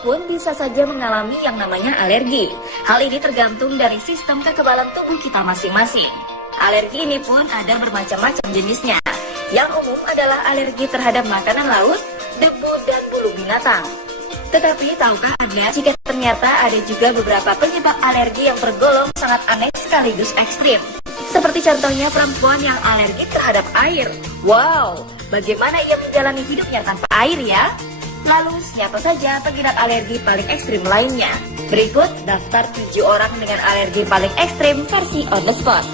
Siapapun bisa saja mengalami yang namanya alergi. Hal ini tergantung dari sistem kekebalan tubuh kita masing-masing. Alergi ini pun ada bermacam-macam jenisnya. Yang umum adalah alergi terhadap makanan laut, debu, dan bulu binatang. Tetapi tahukah Anda jika ternyata ada juga beberapa penyebab alergi yang tergolong sangat aneh sekaligus ekstrim? Seperti contohnya perempuan yang alergi terhadap air. Wow, bagaimana ia menjalani hidupnya tanpa air ya? Lalu siapa saja pengidap alergi paling ekstrim lainnya? Berikut daftar 7 orang dengan alergi paling ekstrim versi on the spot.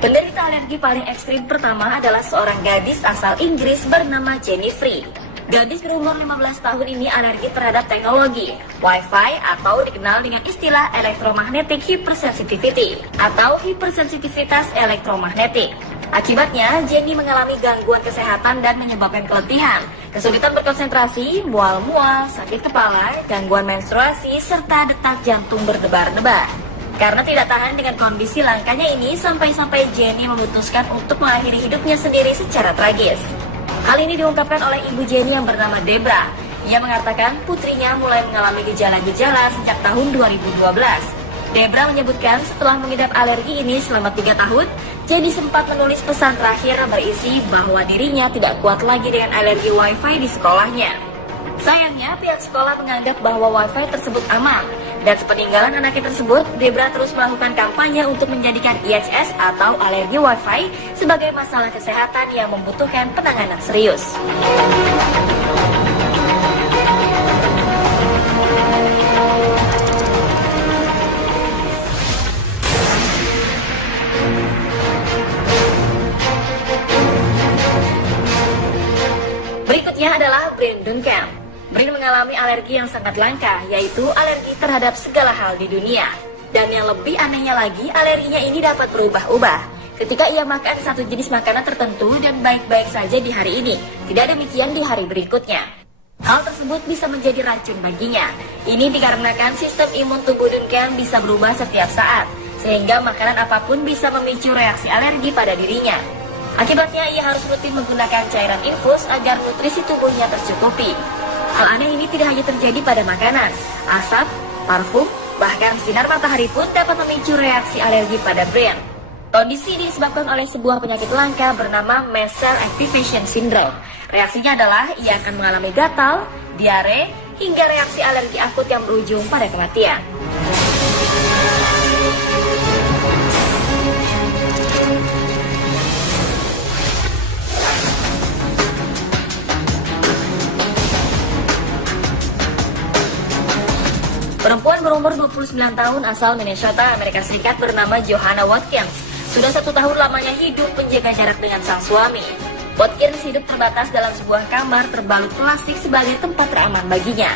Penderita alergi paling ekstrim pertama adalah seorang gadis asal Inggris bernama Jenny Free. Gadis berumur 15 tahun ini alergi terhadap teknologi, Wi-Fi atau dikenal dengan istilah electromagnetic hypersensitivity atau hipersensitivitas elektromagnetik. Akibatnya, Jenny mengalami gangguan kesehatan dan menyebabkan keletihan, kesulitan berkonsentrasi, mual-mual, sakit kepala, gangguan menstruasi, serta detak jantung berdebar-debar. Karena tidak tahan dengan kondisi langkanya ini, sampai-sampai Jenny memutuskan untuk mengakhiri hidupnya sendiri secara tragis. Hal ini diungkapkan oleh ibu Jenny yang bernama Debra. Ia mengatakan putrinya mulai mengalami gejala-gejala sejak tahun 2012. Debra menyebutkan setelah mengidap alergi ini selama 3 tahun, Jenny sempat menulis pesan terakhir berisi bahwa dirinya tidak kuat lagi dengan alergi Wi-Fi di sekolahnya. Sayangnya, pihak sekolah menganggap bahwa Wi-Fi tersebut aman. Dan sepeninggalan anaknya tersebut, Debra terus melakukan kampanye untuk menjadikan IHS atau alergi Wi-Fi sebagai masalah kesehatan yang membutuhkan penanganan serius. Berikutnya adalah Brandon Camp. Bryn mengalami alergi yang sangat langka, yaitu alergi terhadap segala hal di dunia. Dan yang lebih anehnya lagi, alerginya ini dapat berubah-ubah. Ketika ia makan satu jenis makanan tertentu dan baik-baik saja di hari ini, tidak demikian di hari berikutnya. Hal tersebut bisa menjadi racun baginya. Ini dikarenakan sistem imun tubuh Duncan bisa berubah setiap saat, sehingga makanan apapun bisa memicu reaksi alergi pada dirinya. Akibatnya ia harus rutin menggunakan cairan infus agar nutrisi tubuhnya tercukupi. Hal aneh ini tidak hanya terjadi pada makanan, asap, parfum, bahkan sinar matahari pun dapat memicu reaksi alergi pada Bryn. Kondisi ini disebabkan oleh sebuah penyakit langka bernama mast cell activation syndrome. Reaksinya adalah ia akan mengalami gatal, diare, hingga reaksi alergi akut yang berujung pada kematian. Perempuan berumur 29 tahun asal Minnesota, Amerika Serikat bernama Johanna Watkins sudah 1 tahun lamanya hidup menjaga jarak dengan sang suami. Watkins hidup terbatas dalam sebuah kamar terbalut plastik sebagai tempat teraman baginya.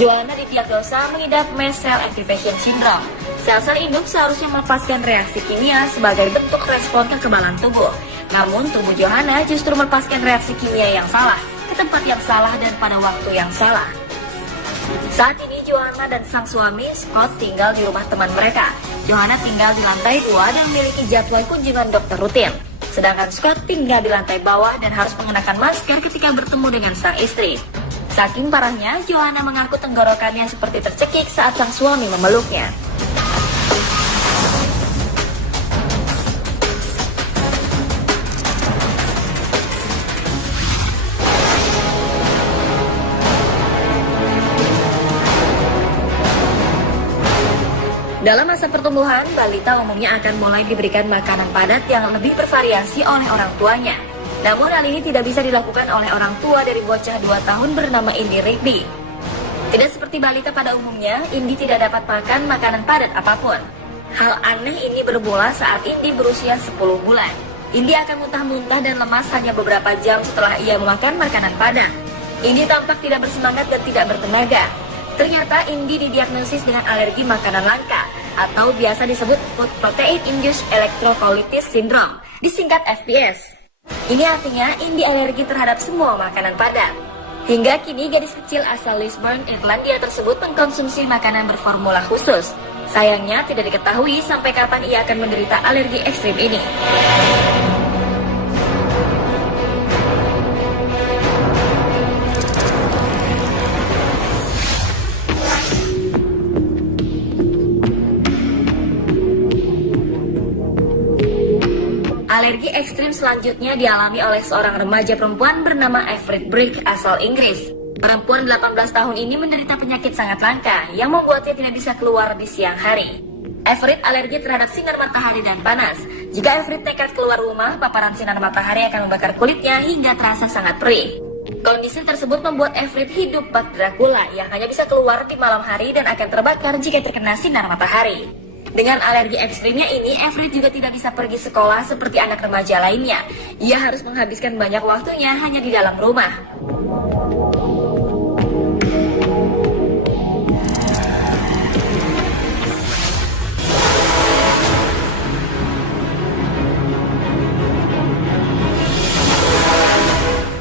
Johanna didiagnosa mengidap mast cell activation syndrome. Sel-sel induk seharusnya melepaskan reaksi kimia sebagai bentuk respon kekebalan tubuh. Namun tubuh Johanna justru melepaskan reaksi kimia yang salah, ke tempat yang salah dan pada waktu yang salah. Saat ini Johanna dan sang suami Scott tinggal di rumah teman mereka. Johanna tinggal di lantai 2 dan memiliki jadwal kunjungan dokter rutin. Sedangkan Scott tinggal di lantai bawah dan harus mengenakan masker ketika bertemu dengan sang istri. Saking parahnya, Johanna mengaku tenggorokannya seperti tercekik saat sang suami memeluknya. Dalam masa pertumbuhan, balita umumnya akan mulai diberikan makanan padat yang lebih bervariasi oleh orang tuanya. Namun hal ini tidak bisa dilakukan oleh orang tua dari bocah 2 tahun bernama Indy Rigby. Tidak seperti balita pada umumnya, Indy tidak dapat makan makanan padat apapun. Hal aneh ini bermula saat Indy berusia 10 bulan. Indy akan muntah-muntah dan lemas hanya beberapa jam setelah ia memakan makanan padat. Indy tampak tidak bersemangat dan tidak bertenaga. Ternyata Indy didiagnosis dengan alergi makanan langka atau biasa disebut Food Protein Induced Electrolysis Syndrome, disingkat FPS. Ini artinya Indy alergi terhadap semua makanan padat. Hingga kini gadis kecil asal Lisburn, Irlandia tersebut mengkonsumsi makanan berformula khusus. Sayangnya tidak diketahui sampai kapan ia akan menderita alergi ekstrim ini. Alergi ekstrim selanjutnya dialami oleh seorang remaja perempuan bernama Everett Brick asal Inggris. Perempuan 18 tahun ini menderita penyakit sangat langka yang membuatnya tidak bisa keluar di siang hari. Everett alergi terhadap sinar matahari dan panas. Jika Everett nekat keluar rumah, paparan sinar matahari akan membakar kulitnya hingga terasa sangat perih. Kondisi tersebut membuat Everett hidup bak Dracula yang hanya bisa keluar di malam hari dan akan terbakar jika terkena sinar matahari. Dengan alergi ekstrimnya ini, Everett juga tidak bisa pergi sekolah seperti anak remaja lainnya. Ia harus menghabiskan banyak waktunya hanya di dalam rumah.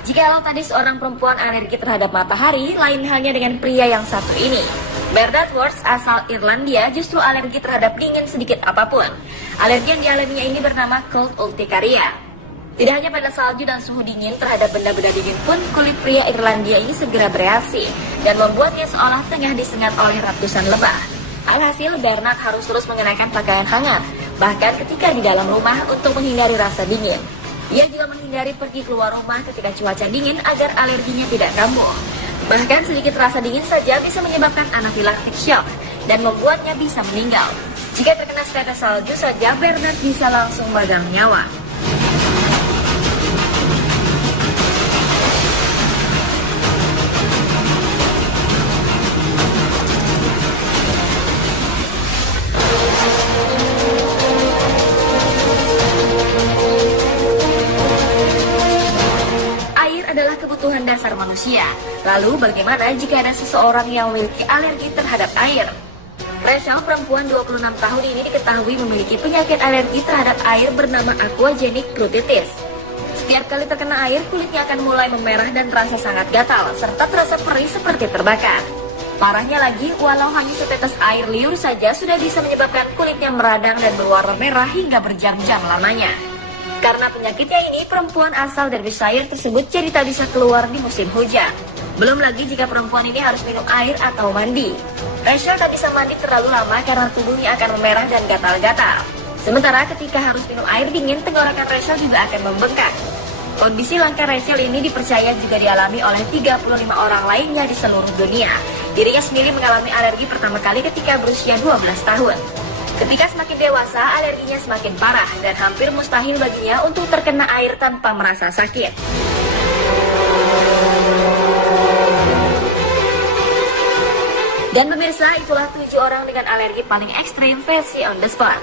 Jikalau tadi seorang perempuan alergi terhadap matahari, lain halnya dengan pria yang satu ini. Bernard Worth asal Irlandia justru alergi terhadap dingin sedikit apapun. Alergi yang dialaminya ini bernama cold urticaria. Tidak hanya pada salju dan suhu dingin, terhadap benda-benda dingin pun kulit pria Irlandia ini segera bereaksi dan membuatnya seolah tengah disengat oleh ratusan lebah. Alhasil Bernard harus terus mengenakan pakaian hangat, bahkan ketika di dalam rumah untuk menghindari rasa dingin. Ia juga menghindari pergi keluar rumah ketika cuaca dingin agar alerginya tidak kambuh. Bahkan sedikit rasa dingin saja bisa menyebabkan anafilaktik shock dan membuatnya bisa meninggal. Jika terkena setetes salju saja, Bernard bisa langsung memegang nyawa. Adalah kebutuhan dasar manusia. Lalu bagaimana jika ada seseorang yang memiliki alergi terhadap air? Rachel, perempuan 26 tahun ini diketahui memiliki penyakit alergi terhadap air bernama aquagenic pruritus. Setiap kali terkena air, kulitnya akan mulai memerah dan terasa sangat gatal, serta terasa perih seperti terbakar. Parahnya lagi, walau hanya setetes air liur saja sudah bisa menyebabkan kulitnya meradang dan berwarna merah hingga berjam-jam lamanya. Karena penyakitnya ini, perempuan asal Derbyshire tersebut jadi tak bisa keluar di musim hujan. Belum lagi jika perempuan ini harus minum air atau mandi. Rachel tak bisa mandi terlalu lama karena tubuhnya akan memerah dan gatal-gatal. Sementara ketika harus minum air dingin, tenggorokan Rachel juga akan membengkak. Kondisi langka Rachel ini dipercaya juga dialami oleh 35 orang lainnya di seluruh dunia. Dirinya sendiri mengalami alergi pertama kali ketika berusia 12 tahun. Ketika semakin dewasa, alerginya semakin parah dan hampir mustahil baginya untuk terkena air tanpa merasa sakit. Dan pemirsa, itulah 7 orang dengan alergi paling ekstrim versi On The Spot.